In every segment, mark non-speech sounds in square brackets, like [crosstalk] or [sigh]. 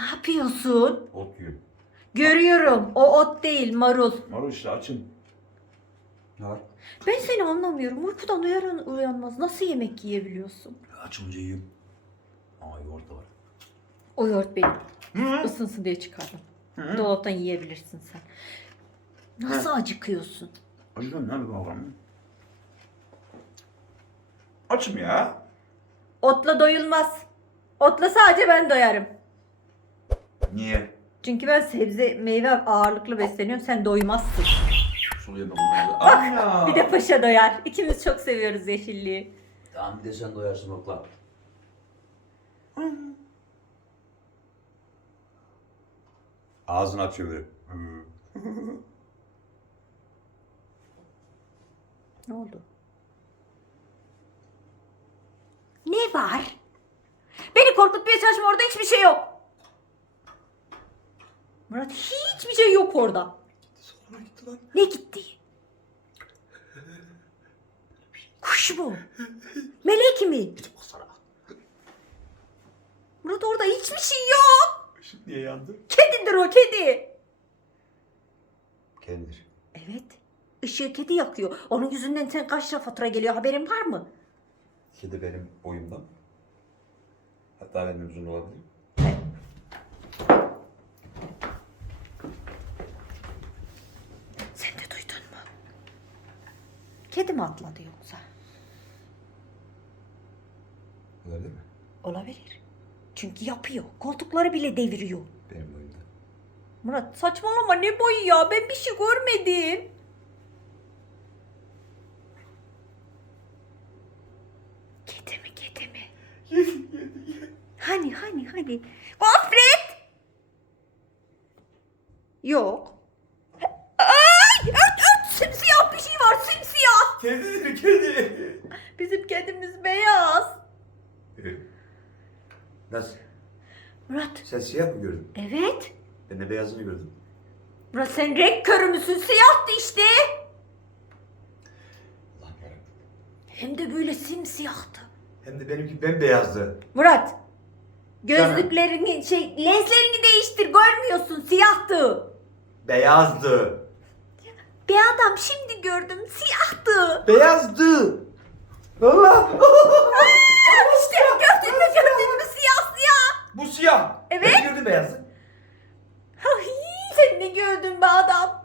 Ne yapıyorsun? Ot yiyorum. Görüyorum. O ot değil marul. Marul işte açın. Ne var? Ben seni anlamıyorum. Uykudan uyanır uyanmaz nasıl yemek yiyebiliyorsun? Açınca yiyorum. Aa yoğurt da var. O yoğurt benim. Hı? Isınsın diye çıkardım. Hı? Dolaptan yiyebilirsin sen. Nasıl acıkıyorsun? Acıdım ne bakalım. Açım ya. Otla doyulmaz. Otla sadece ben doyarım. Niye? Çünkü ben sebze meyve ağırlıklı besleniyorum. Sen doymazsın. Yemek ondan da. Ana! Bir de paşa doyar. İkimiz çok seviyoruz yeşilliği. Tamam bir de sen doyarsın okla. Ağzını açıyor böyle. [laughs] Ne oldu? Ne var? Beni korkutmaya çalışma orada hiçbir şey yok. Murat hiçbir şey yok orada. Sonra gitti lan. Ne gitti? Kuş mu? Melek mi? Gidip baksana. Murat orada hiçbir şey yok. Işık niye yandı? Kedidir o kedi. Kendir. Evet. Işığı kedi yakıyor. Onun yüzünden sen kaç lira fatura geliyor haberin var mı? Kedi benim boyumdan. Hatta benim uzun olabilir. Sen de duydun mu? Kedi mi atladı yoksa? Değil mi? Olabilir. Çünkü yapıyor. Koltukları bile deviriyor. Benim boyumdan. Murat saçmalama ne boyu ya ben bir şey görmedim. Kedi mi kedi mi? [laughs] Hani hani hani? Gofret! Yok. Ay! Öt öt! Simsiyah bir şey var simsiyah. Kedidir kedi. Bizim kedimiz beyaz. Nasıl? Murat. Sen siyah mı gördün? Evet. Ben de beyazını gördüm. Murat sen renk körü müsün? Siyahtı işte. Allah'ım yarabbim. Hem de böyle simsiyahtı. Hem de benimki bembeyazdı. Murat. Gözlüklerini şey lenslerini değiştir görmüyorsun siyahtı. Beyazdı. Bir adam şimdi gördüm siyahtı. Beyazdı. Allah. [laughs] işte gördün mü gördün mü siyah siyah. Bu siyah. Evet. Ben gördüm beyazı. Ay, sen ne gördün be adam?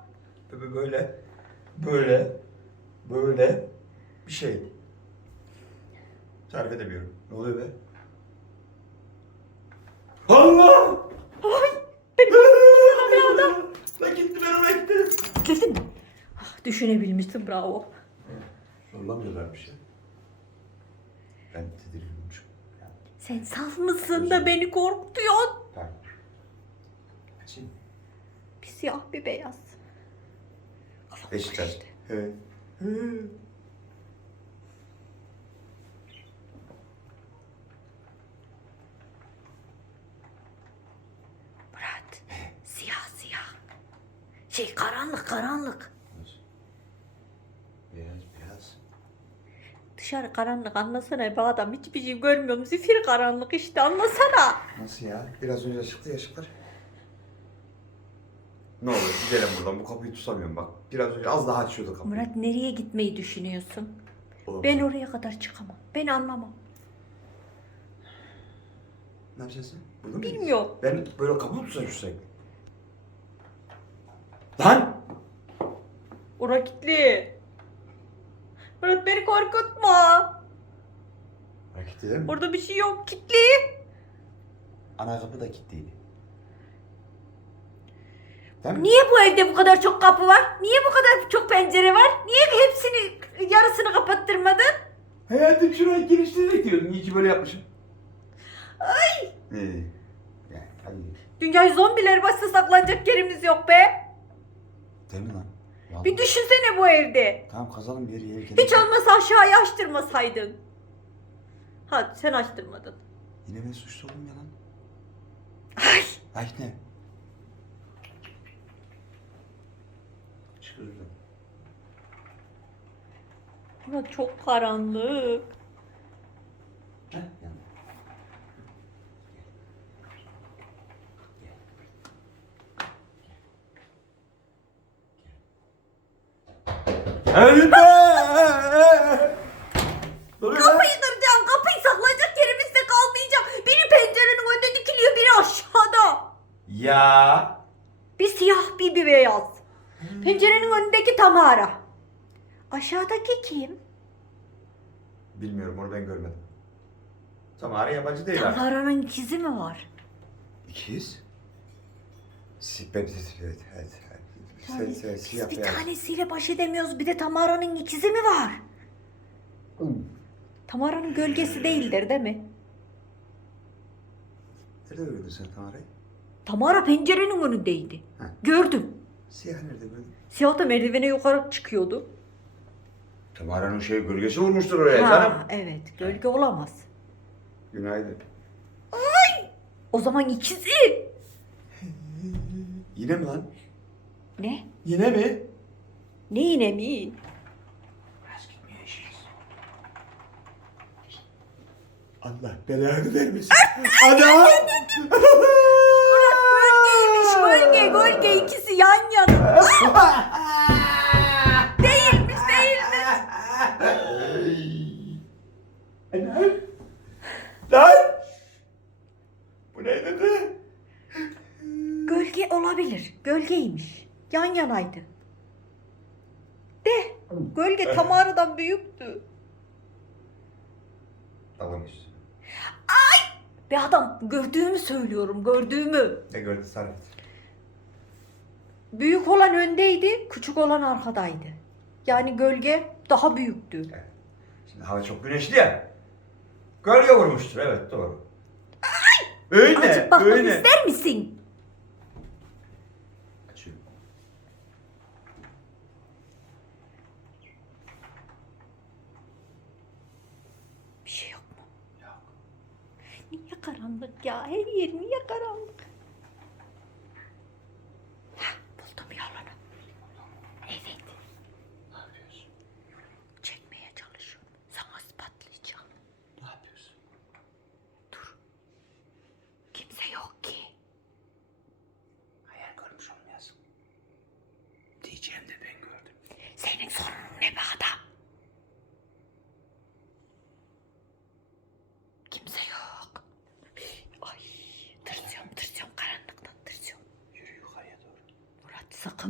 Böyle böyle. Böyle. Böyle. Bir şey. Tarif edemiyorum. Ne oluyor be? Allah! Ay benim bir adam. Lan gitti ben ona gittim. Girdin mi? Ah, düşünebilmişsin bravo. Zorlamıyorlar bir şey. Ben tedirginmişim. Yani, Sen saf mısın da beni korkutuyorsun? ben... Açayım. Bir siyah bir beyaz. Kafam Beşiktaş. karıştı. Hı. Murat siyah siyah. Şey karanlık karanlık. Nasıl? Beyaz beyaz. Dışarı karanlık anlasana be adam hiçbir şey görmüyorum. Zifir karanlık işte anlasana. Nasıl ya? Biraz önce çıktı ya ışıklar. Ne olur gidelim buradan. Bu kapıyı tutamıyorum bak. Biraz önce az daha açıyordu kapıyı. Murat nereye gitmeyi düşünüyorsun? Oğlum, Ben oraya kadar çıkamam. Ben anlamam. Ne yapacaksın? Burada mı Bilmiyorum. Ben böyle kapı mı tutacağım sürekli? Lan! Ora kilitli. Murat beni korkutma. Hareket eder mi? Orada bir şey yok kilitli. Ana kapı da kilitliydi. Değil mi? Niye bu evde bu kadar çok kapı var? Niye bu kadar çok pencere var? Niye hepsini yarısını kapattırmadın? Hayatım şuraya girişte diyordun. İyi ki böyle yapmışım. Ay! Ee, yani, hadi. Dünyayı zombiler bassa saklanacak yerimiz yok be. Değil mi lan? Vallahi. Bir düşünsene bu evde. Tamam kazalım bir yeri yeri Hiç olmazsa aşağıya açtırmasaydın. Hadi sen açtırmadın. Yine ben suçlu oldum ya lan. Ay. Ay ne? Çık özür çok karanlık. Heh, yandı. Lan? Kapıyı kıracağım. Kapıyı saklayacak yerimizde kalmayacak. Biri pencerenin önünde dikiliyor, biri aşağıda. Ya. Bir siyah, bir, bir beyaz. Pencerenin önündeki Tamara. Aşağıdaki kim? Bilmiyorum onu ben görmedim. Tamara yabancı değil artık. Tamara'nın ikizi mi var? İkiz? Si- Ben, evet, evet. Sen, sen, biz siyah bir beyaz. tanesiyle baş edemiyoruz. Bir de Tamara'nın ikizi mi var? Tamara'nın gölgesi değildir değil mi? Nerede gördün sen Tamara'yı? Tamara pencerenin önündeydi. Ha. Gördüm. Siyah nerede gördün? Siyah da merdivene yukarı çıkıyordu. Tamara'nın şey gölgesi vurmuştur oraya Ha, canım. evet. Gölge olamaz. Günaydın. O zaman ikizi. Yine mi lan? Ne? Yine mi? Ne yine mi? Biraz gitmiyor işiniz. Allah belanı vermesin. Ana! Gölgeymiş gölge gölge ikisi yan yana. [laughs] Değilmiş değilmiş. Ana! Lan! Bu ne dedi? Gölge olabilir. Gölgeymiş. Yan yanaydı. De. Gölge Tamara'dan büyüktü. Alamış. Be adam gördüğümü söylüyorum gördüğümü. Ne gördün Samet? Büyük olan öndeydi, küçük olan arkadaydı. Yani gölge daha büyüktü. Şimdi hava çok güneşli ya. Gölge vurmuştur evet doğru. Öyle Azıcık bakmak öyle. ister misin? Ya? Her yer niye karanlık?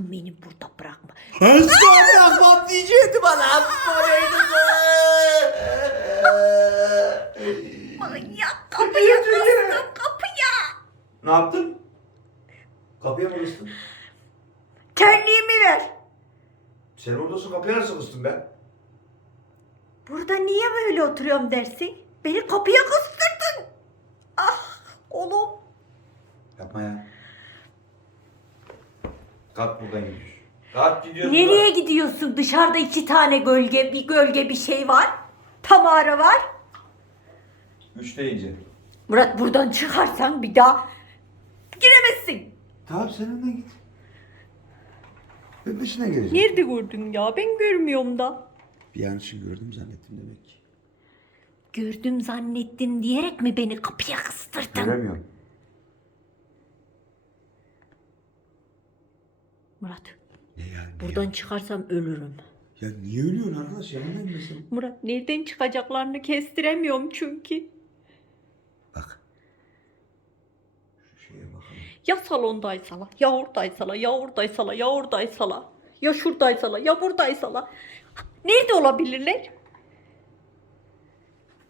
Sakın beni burada bırakma. Asla bırakmam diyecekti bana. Manyak kapıya bastım kapıya. Ne yaptın? Kapıya mı kıstın? Terliğimi ver. Sen oradasın kapıya nasıl kıstın be? Burada niye böyle oturuyorum dersin? Beni kapıya kıstırdın. Kalk buradan gidiyoruz. Kalk gidiyoruz. Nereye gidiyorsun? Dışarıda iki tane gölge, bir gölge bir şey var. Tamara var. Üç deyince. Murat buradan çıkarsan bir daha giremezsin. Tamam sen önden git. Ben peşinden geleceğim. Nerede gördün ya? Ben görmüyorum da. Bir yanlışını gördüm zannettim demek ki. Gördüm zannettin diyerek mi beni kapıya kıstırdın? Göremiyorum. Murat Ne yani? buradan çıkarsam ölürüm. Ya niye ölüyorsun arkadaş? Ben senin. Murat nereden çıkacaklarını kestiremiyorum çünkü. Bak. Şu şeye bakalım. Ya salondaysalar, ya oradaysalar, ya oradaysalar, ya oradaysalar. Ya şuradaysalar, ya buradaysalar. Nerede olabilirler?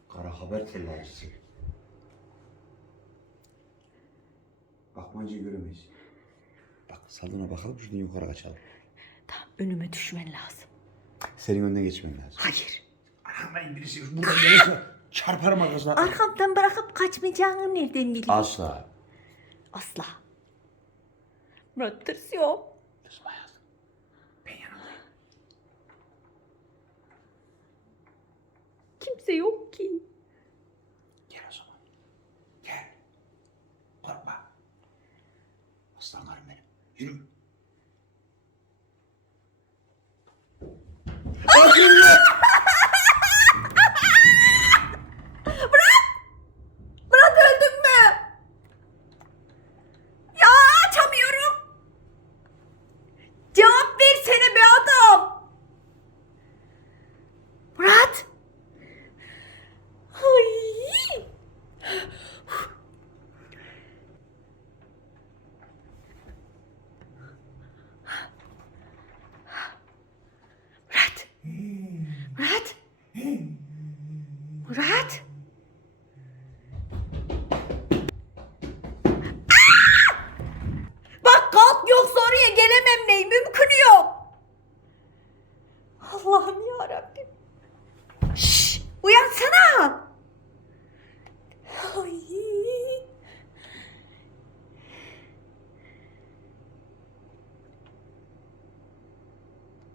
Kara haber tellalcısı. Bakmayınca göremeyiz. Bak salona bakalım şuradan yukarı kaçalım. Tamam önüme düşmen lazım. Senin önüne geçmem lazım. Hayır. Arkamdan birisi buradan gelirse çarparım arkasına. Arkamdan bırakıp kaçmayacağını nereden biliyorsun? Asla. Asla. Murat tırsıyorum. Kızma hayatım. Ben yanındayım. Kimse yok ki. Allah'ım ya Rabbim. Şş, uyansana. Ay.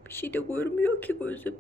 Bir şey de görmüyor ki gözüm.